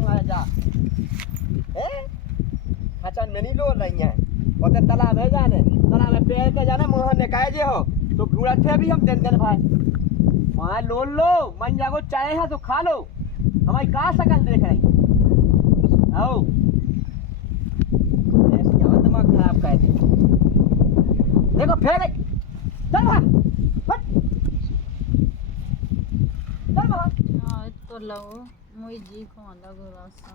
मुआ जा हैं अच्छा नहीं लो रही है और ते तालाब है जाने तालाब में पैर के जाने मुंह ने काहे जे हो तो गुड़ठे भी हम देन भाई वहाँ लोन लो मन जागो चाहे है तो खा लो हमारी कहाँ शकल देख रही आओ ऐसे यहाँ दिमाग खराब कर दे देखो फेर चल भाई हट चल भाई तो लो मुई जी को लगो रास्ता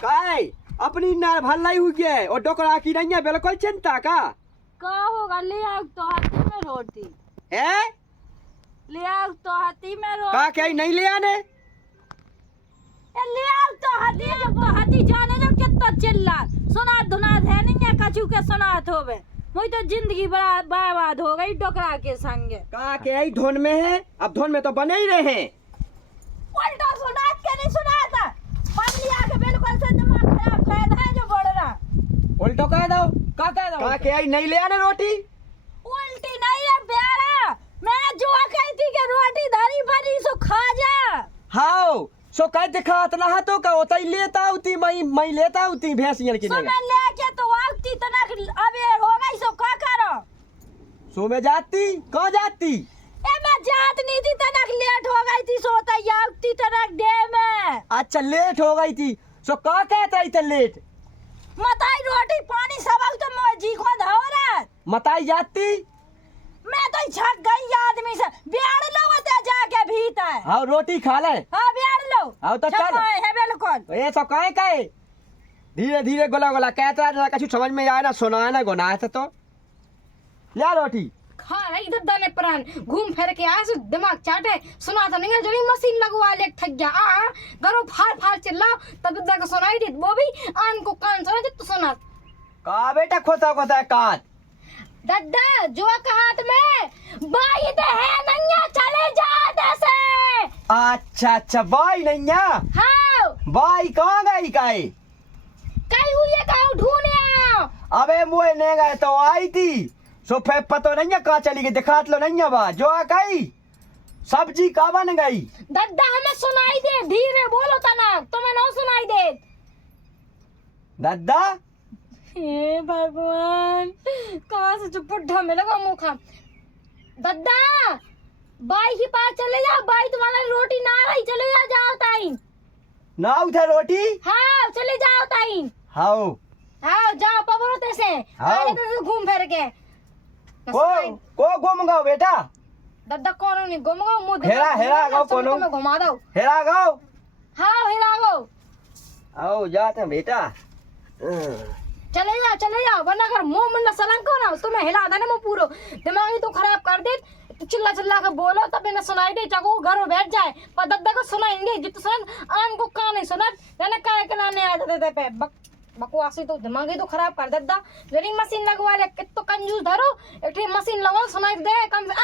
काय अपनी नार भलाई हुई है और डोकरा की नहीं है बिल्कुल चिंता का होगा ले आओ तो हाथी में रोटी है ले आओ तो हाथी में रोटी का क्या नहीं ले आने ले आओ तो हाथी जाने जो कितना चिल्ला सुना धुना है नहीं है कछु के सुनात होवे मुई तो जिंदगी बर्बाद हो गई डोकरा के संगे का क्या ही धुन में है अब धुन में तो बने ही रहे हैं उल्टा सुनात के नहीं सुनाता पगली आके बिल्कुल से दिमाग खराब कर है जो बोल रहा उल्टो कह दो का क्या ही नहीं ले आने रोटी उल्टी नहीं रे प्यारा मैंने जो कही थी कि रोटी धरी भरी सो खा जा हाओ सो कह दिखात ना तो का होता ही लेता होती मैं लेता होती भैंसियन की जगह मैं लेके तो आती तो ना अबे हो गई सो का करो सो में जाती कहाँ जाती ए मैं जात नहीं थी तनक लेट हो गई थी सोता यावती तनक डे में अच्छा लेट हो गई थी सो का कहता ही लेट मताई रोटी पानी सबक तो मोजी को धौरा मताई जाती मैं तो छक गई आदमी से बियाड़ लो ते जाके भीतर हाँ रोटी खा ले हां बियाड़ लो हाँ तो चल है बिल्कुल ये तो कहे धीरे धीरे गोला गोला कहता है कुछ समझ में आया ना सुना है ना गुनाह है तो ले रोटी खा रही इधर दाने प्राण घूम फिर के आए दिमाग चाटे सुना तो नहीं जड़ी मशीन लगवा ले थक गया घरों फाड़ चिल्ला तब तक सुनाई दे वो भी आन को कान सुना जब तो सुना का बेटा खोता खोता काट दद्दा जो का हाथ में बाई दे है नैया चले जा दसे अच्छा अच्छा बाई नैया हां बाई कहाँ गई काई कई हुई है काऊ ढूंढे अबे मुए ने गए तो आई थी सो फिर पतो नहीं है कहाँ चली गई दिखात लो नहीं है बा जो आ गई सब्जी का बन गई दद्दा हमें सुनाई दे धीरे बोलो तना तुम्हें ना सुनाई दे दद्दा हे भगवान कहाँ से जो बुढ़ा में लगा मुखा दद्दा बाई के पास चले जाओ बाई तुम्हारा रोटी ना रही चले जाओ ताई ना उठे रोटी हाँ चले जाओ ताई हाओ हाँ जाओ पबरोते से हाँ तो घूम फिर के को घूम गाओ बेटा दद्दा कोनो नहीं घूम गाओ मुंह हेरा गाओ कोनो मैं घुमा दो हेरा गाओ हाँ हेरा गाओ आओ जाते बेटा चले जाओ वरना अगर मुंह मुन्ना सलाम को ना तुम्हें हिला देने मुंह पूरो दिमाग ही तो खराब कर दे तो चिल्ला के बोलो तब इन्हें सुनाई दे चाको घर में बैठ जाए पर दद्दा को सुनाएंगे जितना सुन आन को कान नहीं सुना मैंने काहे के नाने आ जाते पे बकवासी तो दिमाग ही तो खराब कर दद्दा जरी मशीन लगवा ले कितो कंजूस धरो एक मशीन लगवा सुनाई दे कम से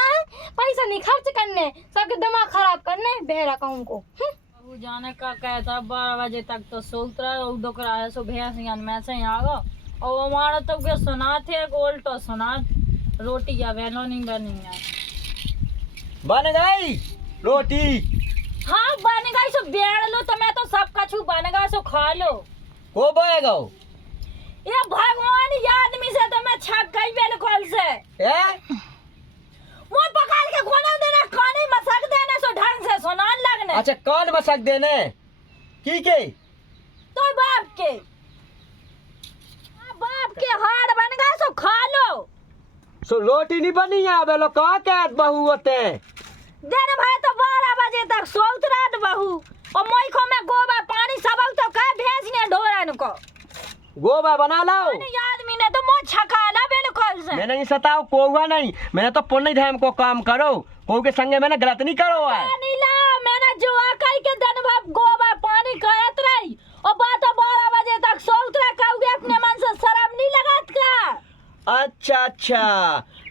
पैसा नहीं खर्च करने सबके दिमाग खराब करने बेहरा कहूं को बाबू जाने का कहता 12 बजे तक तो सोच रहा है डोकरा है सो भैंस यान में से आ गो और हमारा तो के सुना थे गोल तो सुना रोटी या वेलो नहीं बनी है बन गई रोटी हाँ बन गई सो बेड़ लो तो मैं तो सब कछु बन गया सो खा लो को बनेगा ये भगवान ये आदमी से तो मैं छक गई बिल्कुल से वो पकाल के खाना देना खाने मसक देना सो ढंग से सुनान लगने अच्छा कौन मसक देने की के तो बाप के हाड़ बन गया सो खा लो सो रोटी नहीं बनी है बेलो कहाँ के बहू होते दिन भाई तो 12 बजे तक सोत रात बहू और मोइखो में गोबर पानी सबक तो कह भेज ने ढोरन को गोबर बना लाओ आदमी ने तो मुंह छकाला बिल्कुल से मैंने नहीं सताओ कोई नहीं मैंने तो पुण्य धर्म को काम करो कोई के संगे मैंने गलत नहीं करो है नहीं ला मैंने जो आकाई के दिन भर गोबर पानी करत रही और बात 12 बजे तक सोत रहा कहूगे अपने मन से शर्म नहीं लगत का अच्छा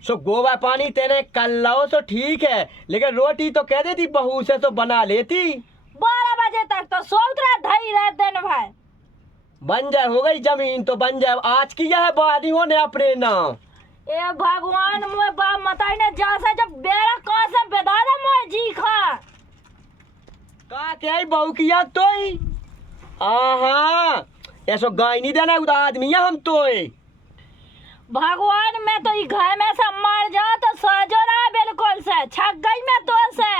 सो गोबर पानी तेरे कर लो तो ठीक है लेकिन रोटी तो कह देती बहू से तो बना लेती 12 बजे तक तो सोच रहा धई रहे दिन भाई बन जाए हो गई जमीन तो बन जाए आज की यह बारी होने अपने नाम ए भगवान मुझे बाप मताई ने जैसे जब बेरा कहाँ से बेदारा मुझे जी खा का क्या बहू किया तो ही आहा ऐसो गाय नहीं देना उदा आदमी है हम तो भगवान मैं तो ई घर में से मर जा तो सजो रहा बिल्कुल से छक गई मैं तो से।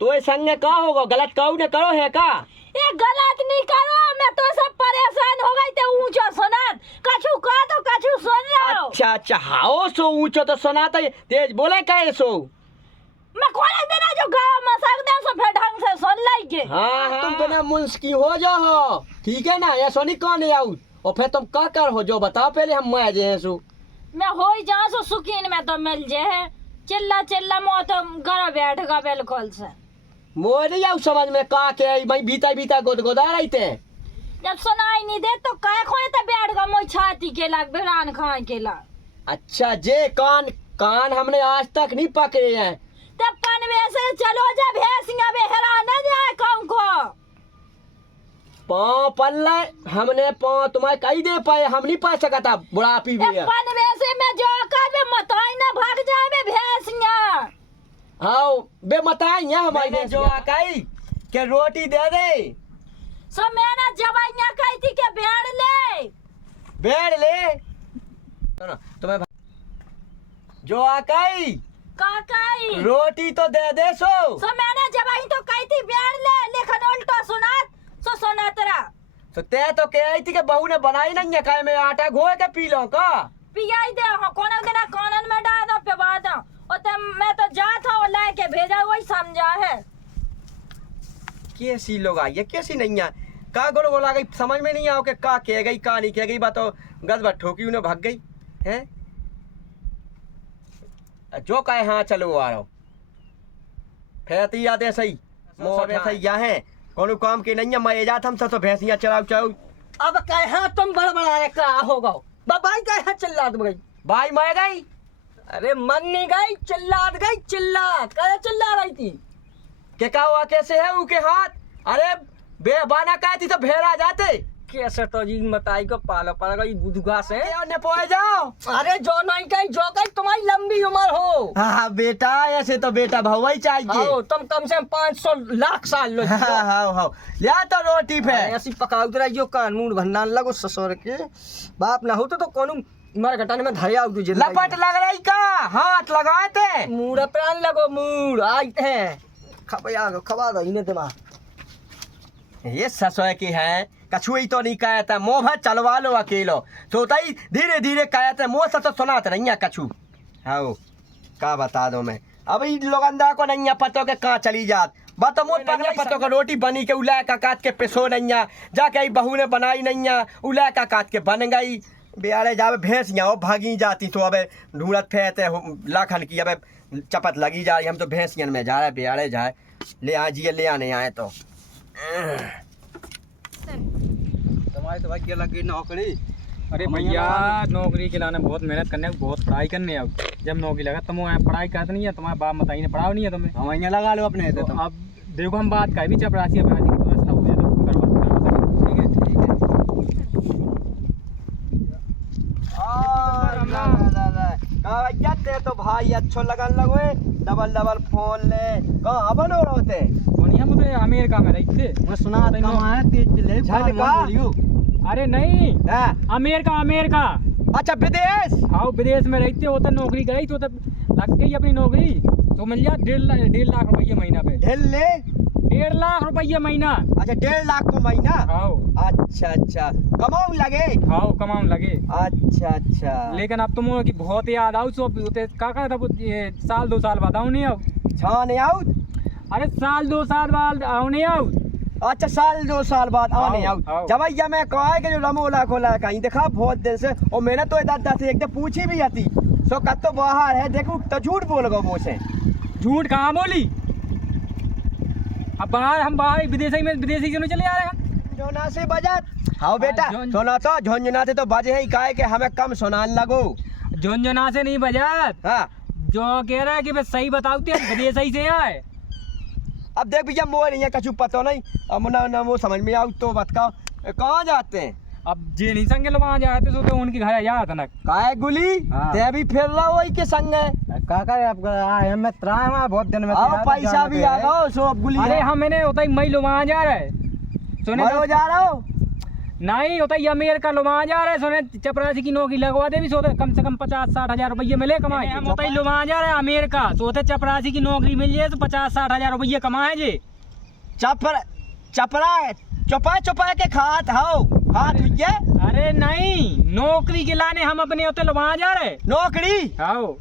तो ये संग का होगा गलत कहू ने करो है का ये गलत नहीं करो मैं तो सब परेशान हो गई ते ऊंचा सुनात कछु कह तो कछु सुन रहा हूं। अच्छा हाओ सो ऊंचो तो सुनाता है तेज बोले का सो मैं खोले देना जो गाँव में सकते सो फिर ढंग से सुन लाइए। हाँ तुम बिना मुंसकी हो जाओ ठीक है ना ऐसो नहीं कौन आऊ और फिर तुम का कर हो जो बताओ पहले हम मैं जे सो मैं हो ही जा सो सुकीन में तो मिल जे है चिल्ला चिल्ला मो तो घर बैठ गा बिल्कुल से मोर नहीं आऊ समझ में का के भाई बीता बीता गोदा रही थे जब सुनाई नहीं दे तो काय खोए तो बैठ गा मोई छाती के लाग बिरान खाए के लाग। अच्छा जे कान कान हमने आज तक नहीं पकड़े हैं तब पनवे से चलो जा भैंसिया बेहरा न जाए कहूं को पाँव पल्ले हमने पाँव तुम्हें कही दे पाए हम नहीं पा सका था बुढ़ापी भी है पनवे से मैं जो कर बे मताई ना भाग जाए बे भैंसिया। हाँ बे मताई यहाँ हमारे जो आकाई के रोटी दे दे सो मैंने जवाइयां कही थी के बैठ ले तुम्हें जो आकाई काकाई रोटी तो दे दे सो मैंने जवाई तो कही थी बैठ ले लेकिन उल्टा सुनात सो सुना तेरा तो ते तो कही थी कि बहू ने बनाई नहीं है खाए में आटा घोल के पी लो का पियाई दे हाँ कोना देना कानन में डाल दो पे बात और तब मैं तो जा था और लाके भेजा वही समझा है। कैसी लोग आई है कैसी नहीं है का गोल गोला गई समझ में नहीं आओ के का कह गई का नहीं कह गई बात तो गज बात ठोकी उन्हें भाग गई है जो कहे हाँ चलो आ रहा फिर याद है सही मोर सही या है कोनो काम के नहीं है मैं जात हम सब तो भैंसियां चलाऊ चाऊ अब कहा तुम बड़बड़ा रे का होगा बाबाई कहा चिल्लात गई भाई मैं गई अरे मन नहीं गई चिल्लात कहे चिल्ला रही थी के का हुआ कैसे है उनके हाथ अरे बेबाना कहती तो भेड़ा जाते कैसे तो जी मताई को पालो पड़ गई बुधुगा से ने पोए जाओ अरे जो नहीं कही जो कही तुम्हारी लंबी उम्र हो। हाँ बेटा ऐसे तो बेटा भवा ही चाहिए आओ, तुम कम से कम 500 लाख साल लो हाँ लिया तो रोटी पे ऐसी पकाओ तो रही कानून भंडार लगो ससुर के बाप ना हो तो कोनो मर घटाने में धरिया तुझे लपट लग रही का हाथ लगाए थे मूड़ा प्राण लगो मूड आए थे खबा दो इन्हें दिमाग ये ससुर की है कछुई तो नहीं कहा था मोह भर चलवा लो अकेलो सोता ही धीरे धीरे कहा था मोह सब तो सुना था नहीं है कछु हाँ का बता दो मैं अब लोगंदा को नहीं पतो के कहाँ चली जात बात मोह पगले पतो का रोटी बनी के उला का काट के पिसो नहीं जाके बहू ने बनाई नहीं उला का काट के बन गई बेयारे जावे भैंसियाँ भागी जाती तो अब ढूंढत फेंते लाखन की अब चपत लगी जा रही हम तो भैंसियन में जा रहे बेयारे जाए ले आ जिए ले आने आए तो तुम्हारी तो भाई क्या लगी नौकरी। अरे भैया नौकरी के लाने बहुत मेहनत करने बहुत पढ़ाई करने अब जब नौकरी लगा तुम पढ़ाई करते नहीं है तुम्हारे बाप मताई ने पढ़ाओ नहीं है तुम्हें हम यहाँ लगा लो अपने तो अब देखो हम बात कर भी चपरासी अपरासी की व्यवस्था हो जाए तो करवा सकते तो भाई अच्छो लगन लगो डबल डबल फोन ले कहाँ बनो होते बढ़िया मुझे अमेरिका में रहते मैं सुना कमाए तेज ले बोलियो। अरे नहीं हाँ। अमेरिका अच्छा विदेश हाँ विदेश में रहते हो तो नौकरी कराई तो लग गई अपनी नौकरी तो मिल जाए 1.5 लाख रुपये महीना पे 1.5 लाख रुपये महीना। अच्छा 1.5 लाख को महीना हाँ अच्छा कमाऊ लगे हाँ कमाऊँ लगे अच्छा लेकिन अब तुम की बहुत याद आओ सो का था साल 2 साल बाद आओ नहीं आओ छाने आऊ अरे साल 2 साल बाद आओ नहीं आओ अच्छा साल 2 साल बाद आने आओ। आऊ जब भैया मैं कहा कि जो रमोला खोला कहीं देखा बहुत दिन से और मैंने तो दादा से एक पूछी भी आती सो कब तो बाहर है देखो तो झूठ बोल गो वो से झूठ कहाँ बोली अब बाहर हम बाहर विदेशी क्यों नहीं चले आ रहे हैं जोना से बजत हाँ बेटा जोन- सोना तो झुंझुना से तो बजे ही काहे कि हमें कम सुनान लगो झुंझुना से नहीं बजात हाँ जो कह रहा है कि बस सही बताओ ते विदेशी से आए अब देख भैया मोह नहीं है कछु पता नहीं अब ना वो समझ में आऊ तो बताओ कहाँ जाते हैं अब जे नहीं संगे लोग वहाँ जाते तो उनके घर जाता ना काहे गुली हाँ। ते भी फिर रहा वही के संग है का करे आपका आए मैं त्रामा बहुत दिन में आओ पैसा भी आ गो सो अब गुली अरे है। हम मैंने होता ही मई लोग वहाँ जा रहे सुने मैं जा रहा हूँ। नहीं होता ये अमेरिका लुमा जा रहे सुने चपरासी की नौकरी लगवा दे भी सोते कम से कम 50-60 हजार रुपये मिले कमाए हम होता ही लुमा जा रहे अमेरिका सोते चपरासी की नौकरी मिल जाए तो 50-60 हजार रुपये कमाए जे चपा के खात हुई। अरे नहीं नौकरी के लाने हम अपने होते लुमा जा रहे नौकरी आओ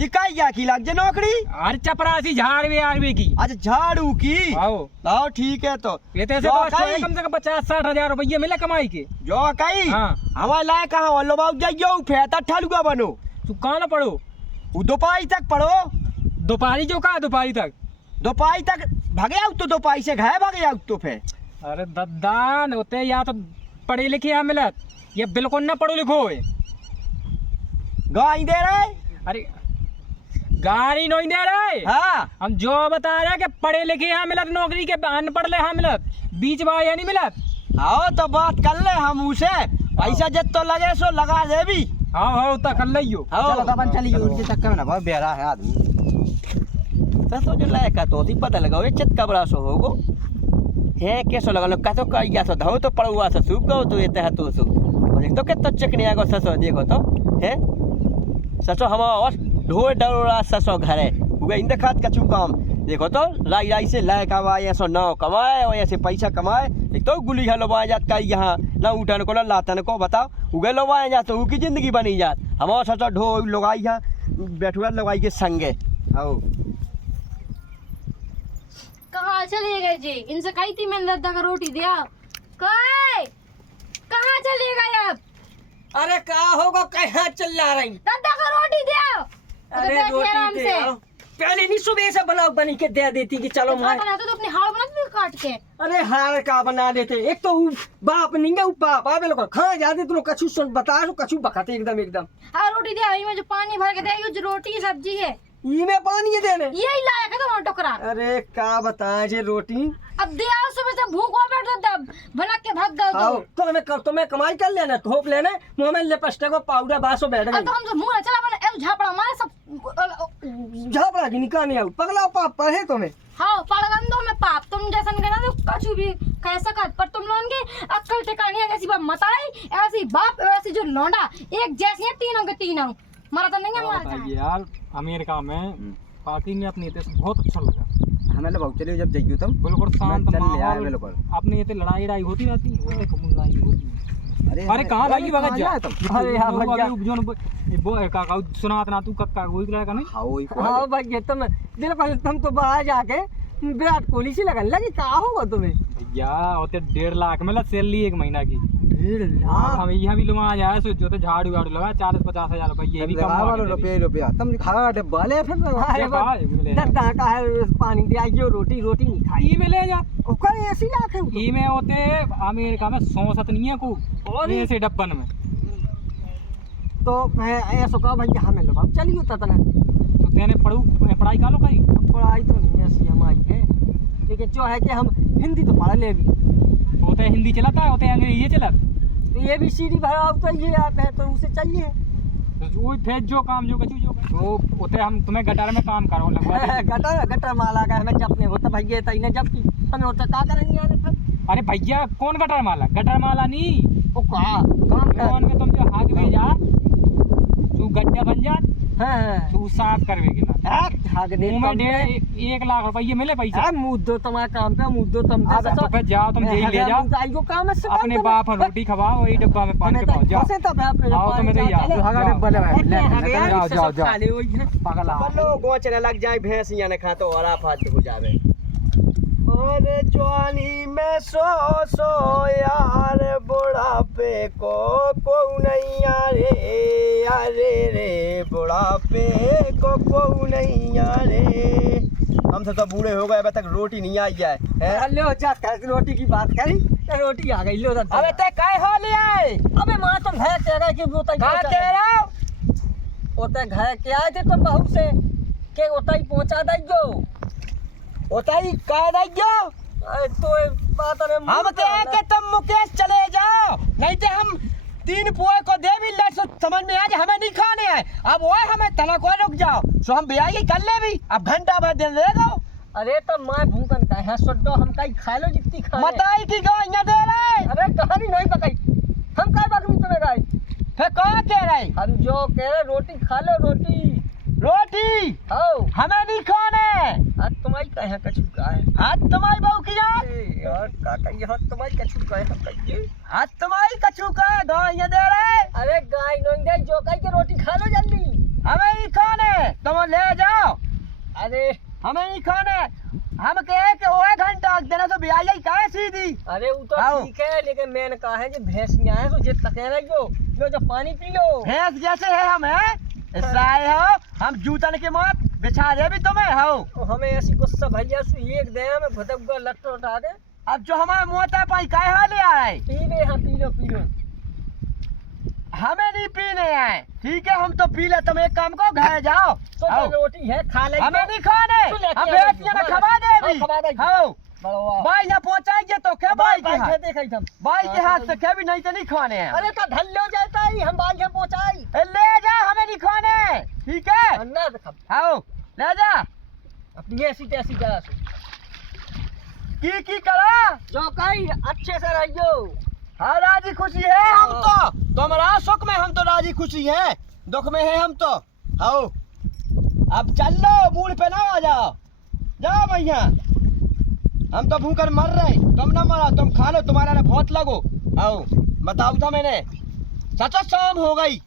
इकाई क्या की लग जाए नौकरी? अरे चपरासी झाड़वे की। अच्छा झाड़ू की। आओ ठीक है तो ये तो ऐसे तो कम से कम 50-60 हजार रुपये मिले कमाई के जो कही हाँ। हमारे लायक कहाँ वालो बाबू जाइयो फेता ठलुआ बनो तू कहाँ ना पढ़ो दोपहरी तक पढ़ो। दोपहरी जो कहा दोपहरी तक भागे आउ तो दोपहरी से घर भागे आउ तो फिर। अरे दद्दान होते या तो पढ़े लिखे यहाँ मिलत ये बिल्कुल ना पढ़ो लिखो है गाई दे रहे। अरे गाड़ी नहीं दे रहे हाँ हम जो बता रहे हैं कि पढ़े लिखे यहाँ मिलत नौकरी के अनपढ़ ले यहाँ मिलत बीच बार यहाँ नहीं मिलत। आओ तो बात कर ले हम उसे पैसा जब तो लगे सो लगा दे भी। हाँ तो कर लियो चलो तो अपन चलिए उनके चक्कर में ना बहुत बेरा है आदमी। तो जो लायक तो ही पता लगा ये चत कबरा सो होगो है कैसो लगा लो कैसो कर गया सो धो तो पड़ुआ सो सूख गो तो ये तह तो सो देख तो कितना चकने आगो ससो देखो तो है ससो हम और ढोर डरोड़ा ससो घर है उगे इन खात कछु काम देखो तो लाई से लाय कमाए ऐसो नाव कमाए और ऐसे पैसा कमाए एक तो गुली है लोबाए जात का यहाँ ना उठन को ना लातन को बताओ उगे लोबाए जात तो उकी जिंदगी बनी जात हम ससो ढो लोगाई यहाँ बैठुआ लोगाई के संगे। आओ कहाँ चले गए जी? इनसे कही थी मैंने दादा का रोटी दिया कहाँ चले गए अब? अरे कहा होगा कहाँ चिल्ला रही? दादा का रोटी दिया। अरे बैठिए रोटी आराम दे से। आओ। पहले नहीं सुबह से बनाओ बनी के दे देती कि चलो तो मार। बनाते तो अपने हाड़ बनाते थे काट के। अरे हार का बना देते एक तो बाप नहीं है बाप आवे लोग खा जाते तुम कछु सुन बता कछु बखाते एकदम हाँ रोटी दिया में जो पानी भर के दिया जो रोटी सब्जी है ई में पानी ये देने। यही लाया था तुम्हारा टोकरा। अरे का बताए जे रोटी अब दिया सुबह से भूख हो बैठ तब बना के भाग गए आओ तो मैं कमाई कर लेना घोप लेना मुंह में लिपस्टिक और पाउडर बासो बैठ अब गई तो हम जो मुंह ना चला बना झापड़ा हमारे सब झापड़ा की निकाह नहीं आऊ पगला पाप पढ़े तुम्हें। हाँ पड़गंदो में पाप तुम जैसा नहीं करना तो कछु भी कैसा कर पर तुम लोगों की अक्ल ठिकानी है। ऐसी बाप मताई ऐसी बाप ऐसी जो लौंडा एक जैसी है तीनों के तीनों मरा तो नहीं है हमारा बताइए यार अमेरिका में पार्टी में अपने इतने बहुत अच्छा लगा हमें लोग चलिए जब जाइए तुम बिल्कुल शांत चल ले आए माहौल बिल्कुल। अपने इतने लड़ाई लड़ाई होती रहती है कम लड़ाई होती है। अरे कहाँ भाई भगत जा अरे यार भैया वो काका सुनात ना तू कक्का कोई लड़का नहीं हाँ वही हाँ भैया तुम तो बाहर जाके विराट कोहली से लगन लगी कहा होगा तुम्हें? भैया होते 1.5 लाख में सैलरी 1 महीना की 1.5 लाख। हम यहाँ भी लुमा जाए सोचो तो झाड़ू वाड़ू लगा 40-50 हजार रुपये ये भी कम वालो रुपया तुम हाँ डब्बा ले फिर दत्ता का है पानी दिया जो रोटी नहीं खाई ई में ले जा ओकर 80 लाख है ई में होते अमेरिका में 100 नहीं है को और ऐसे डब्बन में तो मैं ऐसा कहा भैया हमें लो अब चलिए तना तो तेने पढ़ाई का लो करी पढ़ाई तो नहीं ऐसी हमारी है लेकिन जो है कि हम हिंदी तो पढ़ ले भी होते हिंदी चलाता है होते अंग्रेजी चलत तो ये भी सीढ़ी भरा तो ये आप है तो उसे चाहिए तो वो फिर जो काम जो कचू जो तो होते हम तुम्हें गटर में काम करो लगवा गटर माला का हमें जब नहीं होता भैया तई जब की हमें होता का करेंगे यार फिर अरे भैया कौन गटर माला नहीं ओ का काम कर कौन में तुम जो हाथ में जा तू गड्ढा बन जा हां तू साफ करवे के ना भाग दे मुंह में 1 लाख रुपये मिले पैसा यार मुद्दो तुम्हारा काम पे मुद्दो तुम तो फिर जाओ तुम जेल ले जाओ आई को काम है अपने बाप रोटी खवाओ वही डब्बा में पानी के पाओ जाओ से तब अपने आओ तो मैं तो यार भागा डब्बा ले जाओ खा ले वही पागल आ लो गोचने लग जाए भैंस या ने खातो और फात हो जावे। अरे जवानी में सो यार बुढ़ापे को नहीं यारे रे बुढ़ापे को नहीं यारे। हम तो बूढ़े हो गए अभी तक रोटी नहीं आई है। लो जा रोटी की बात करी रोटी आ गई लो अबे ते काय हो ले आए? अबे मां तुम घर कह रहा कि वो तक कहां कह रहा हो? ओते घर के आए थे तो बहू से के ओता ही पहुंचा दइयो ओताई कह दइयो तो बात रे हम कहे कि तुम मुकेश चले जाओ नहीं तो हम 3 पुआ को दे भी ले समझ में आज हमें नहीं खाने हैं। अब वो हमें तना को रुक जाओ सो हम ब्याह कर ले भी अब घंटा भर दे दो। अरे तो मैं भूखन का है सोडो हम काई खा लो जितनी खा मताई की गाय दे रहे अरे कहानी नहीं पकाई हम काय बात में तुम्हें गाय फिर कौन कह रहे हम जो कह रहे रोटी खा लो रोटी रोटी आओ हमें नहीं खाने आज तुम्हारी कहे कछु का है आज तुम्हारी बहू की यार यार का कही हाथ तुम्हारी कछु का है कहिए आज तुम्हारी कछु का गाय दे रहे अरे गाय नहीं दे जो कही के रोटी खा लो जल्दी हमें नहीं खाने तुम ले जाओ अरे हमें नहीं खाने हम कहे कि ओए घंटा देना तो ब्याह ही काहे सीधी अरे वो तो आओ। ठीक है लेकिन मैंने कहा है कि भैंसियां हैं तो जितना कह रहे हो लो जो पानी पी लो भैंस जैसे है हम हैं इसराए हो हम जूतन के मौत बिछा दे भी तुम्हें हो तो हमें ऐसी गुस्सा भैया से एक दे हमें भटक गया लट्टो उठा दे अब जो हमारे मोता पाई काहे हाले आए पी ले हाँ पी लो हमें नहीं पीने आए ठीक है हम तो पी ले तुम एक काम को घर जाओ तो आओ। जो रोटी है खा ले हमें नहीं खाने तो लेके हम आ जाइए। भैंसियां ना खवा दे भी खवा दे। हो बड़वा भाई यहाँ पहुंचाएंगे तो क्या भाई के हाथ देखा हम भाई के हाथ से क्या भी नहीं तो नहीं खाने हैं अरे तो ढल लो जाता ही हम बाल के पहुंचाई ए, ले जा हमें नहीं खाने ठीक है अन्ना देखा आओ ले जा अपनी ऐसी तैसी जरा से की करा जो कही अच्छे से रहियो हाँ राजी खुशी है हम तो तुम्हारा सुख में हम तो राजी खुशी है दुख में है हम तो आओ अब चल लो मूड पे ना आ जाओ जाओ भैया हम तो भूखर मर रहे तुम ना मरा तुम खा लो तुम्हारा ना बहुत लगो आओ बताओ था मैंने सचो शाम हो गई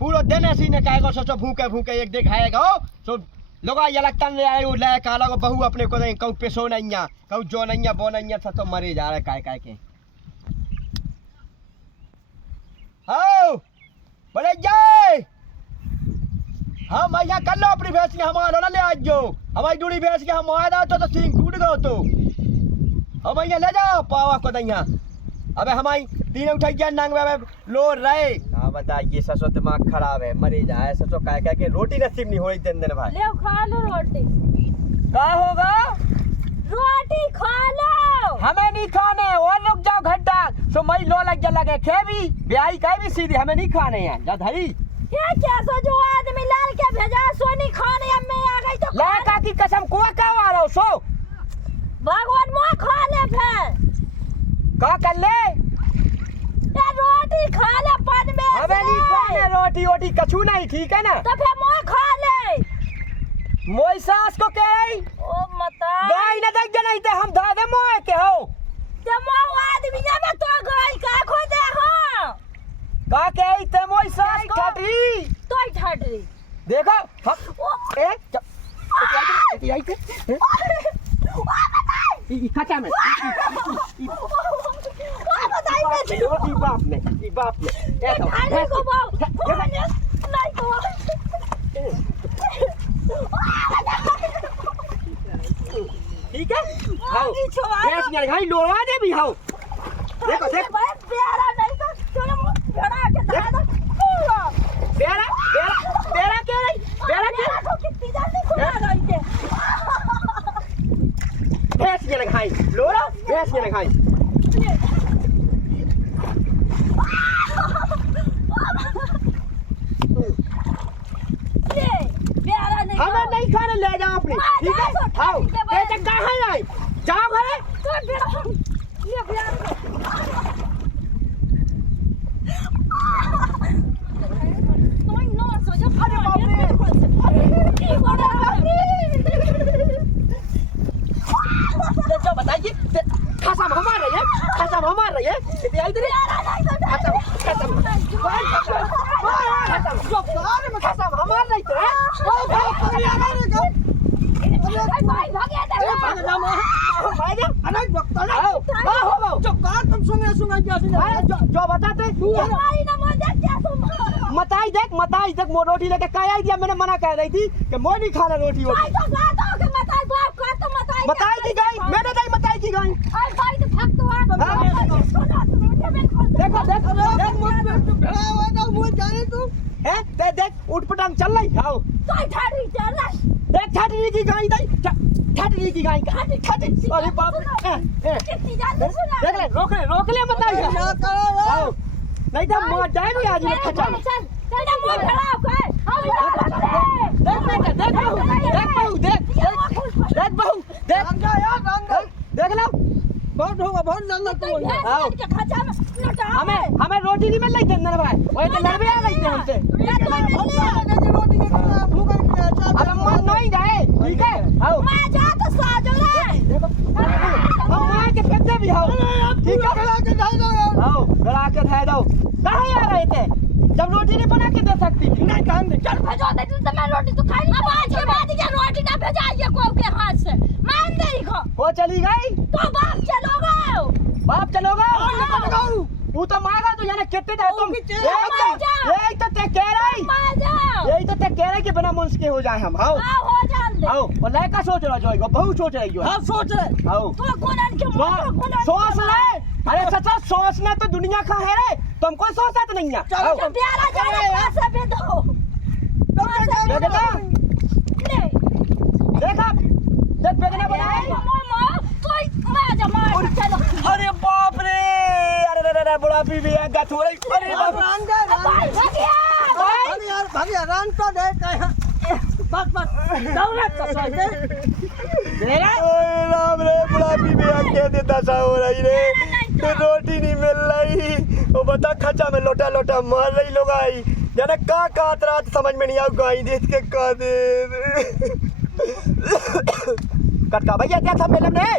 पूरा दिन ऐसी ने कहेगा सोचो भूखे भूखे एक देख आएगा हो तो लोग ये लगता नहीं आए ले काला को बहू अपने को नहीं कहू पेशो नहीं कहू जो नहीं बो नहीं सब तो मरे जा रहे काय के आओ बोले जय हाँ भैया कर लो अपनी भैंस की हमारा ना ले आज जो हमारी जुड़ी भैंस की हम आया तो सींग टूट गए तो हाँ भैया ले जाओ पावा को दैया अबे हमारी तीन उठाई नंग में लो रहे हाँ बताइए ससो दिमाग खराब है मरे जाए ससो कह के रोटी नसीब नहीं हो रही दिन भाई ले खा लो रोटी क्या होगा रोटी खा लो हमें नहीं खाने और लोग जाओ घंटा सो मई लो लगे खे भी ब्याही का भी सीधी हमें नहीं खाने हैं जा धरी ये कैसा जो आदमी लाल के भेजा सोनी खाने अब मैं आ गई तो लाका की कसम को क्या वाला हो सो भगवान मुआ खा ले फिर का कर ले ये रोटी खा ले पन में हमें नहीं खाने रोटी वोटी कछु नहीं ठीक है ना तो फिर मुआ खा ले मोई सास को कह रही ओ मता गाय न देख नहीं थे हम धा दे मोए के हो ते मुआ आदमी ने में तो गाय का खो दे हां का कह रही थे मोई सास ठटी तो ठट रही देखो हम ए आई थे ई खचा में ई बाप ने ए तो खाने को बाप नहीं को ठीक है हाउ भैंस ने खाई लोड़ा दे भी हाउ देखो देख प्यारा नहीं तो चलो भेड़ा के दादा पूरा बेरा क्या रही बेरा क्या तो कितनी जल्दी खुला गई के भैंस ने खाई लोड़ा भैंस ने खाई प्यारा नहीं हमें नहीं खाने ले जाओ अपने ठीक है आओ ये कहाँ है जाओ घरे तो भेड़ा ये प्यारा तो नो सोचो अरे बाप रे ये बड़ा जो बताइए खसम हमारा है खसम हमारा है इधर इधर खसम खसम जो बाहर में खसम हमारा नहीं है ओ भाई भागे दे भाग जा अरे हो जो का तुम सुने जो बताते हमारी ना मत क्या तुम मताई देख मो रोटी लेके काय आई दिया मैंने मना कर रही थी कि मो नहीं खाना रोटी भाई तो गा दो कि मताई बाप का तो मताई की गाय मैंने नहीं मताई की गाय अरे भाई तो फक तो आ सुना तो मुझे मैं देखो देख देख मुझ भेड़ा हुआ ना मुझ जाने तू है देख उठ पटांग चल रही खाओ तो ठाड़ी चल देख छाटनी की गाय छाटनी की गाय छाटी अरे बाप रे कितनी जल्दी सुना देख ले रोक ले मताई क्या करो आओ नहीं तो मार जाए भी आज में खचा में चल चल मुंह खराब कर देख बहू देख बहू बहुत होगा बहुत लंबा तो तो भैंस आओ। के खचा में लटा हमें रोटी नहीं मिल रही थी ना भाई वो तो लड़वे आ गई थी हमसे मैं तो मिल लिया रोटी के भूख के अब हम मन नहीं जाए ठीक है आओ मैं जा तो साजो रे देखो हम वहाँ के पेटे भी आओ ठीक है गला के ढाई दो आओ गला के धाय दो कहाँ आ रहे थे जब रोटी नहीं बना के दे सकती नहीं काम दे चल भेजो दे तो मैं रोटी तो खाई अब आज के बाद क्या रोटी ना भेजाइए को के हाथ से मान दे खो वो चली गई तो बाप चलोगे बाप चलोगा वो तो मारा तो यानी कितने जाए तुम यही तो ते कह रही मार जाओ यही तो ते कह रही कि बिना मुंस के हो जाए हम आओ आ हो जान दे आओ और लड़का सोच रहा जो बहुत सोच रही हो हां सोच रहे आओ तो गुणन के मोटर गुणन सोच ले अरे सच्चा सोचना तो दुनिया का है रे तुमको सोचता तो नहीं है चलो, आओ प्यारा जाने पैसे भी दो दे देता नहीं देखा जब बेगना बनाए मामा तो मैं जा मार चलो अरे बाप रे अरे अरे बड़ा बीबी है गथ हो रही अरे बाप भाई भगिया अरे यार भाभी रान तो दे बस दौलत का सही दे राम रे बड़ा बीबी है के देता सा हो रही रे तो रोटी नहीं मिल रही वो बता खचा में लोटा लोटा मार रही लोग आई जाने का रात समझ में नहीं आऊ गाई देख के का दे कटका भैया क्या था मेलम ने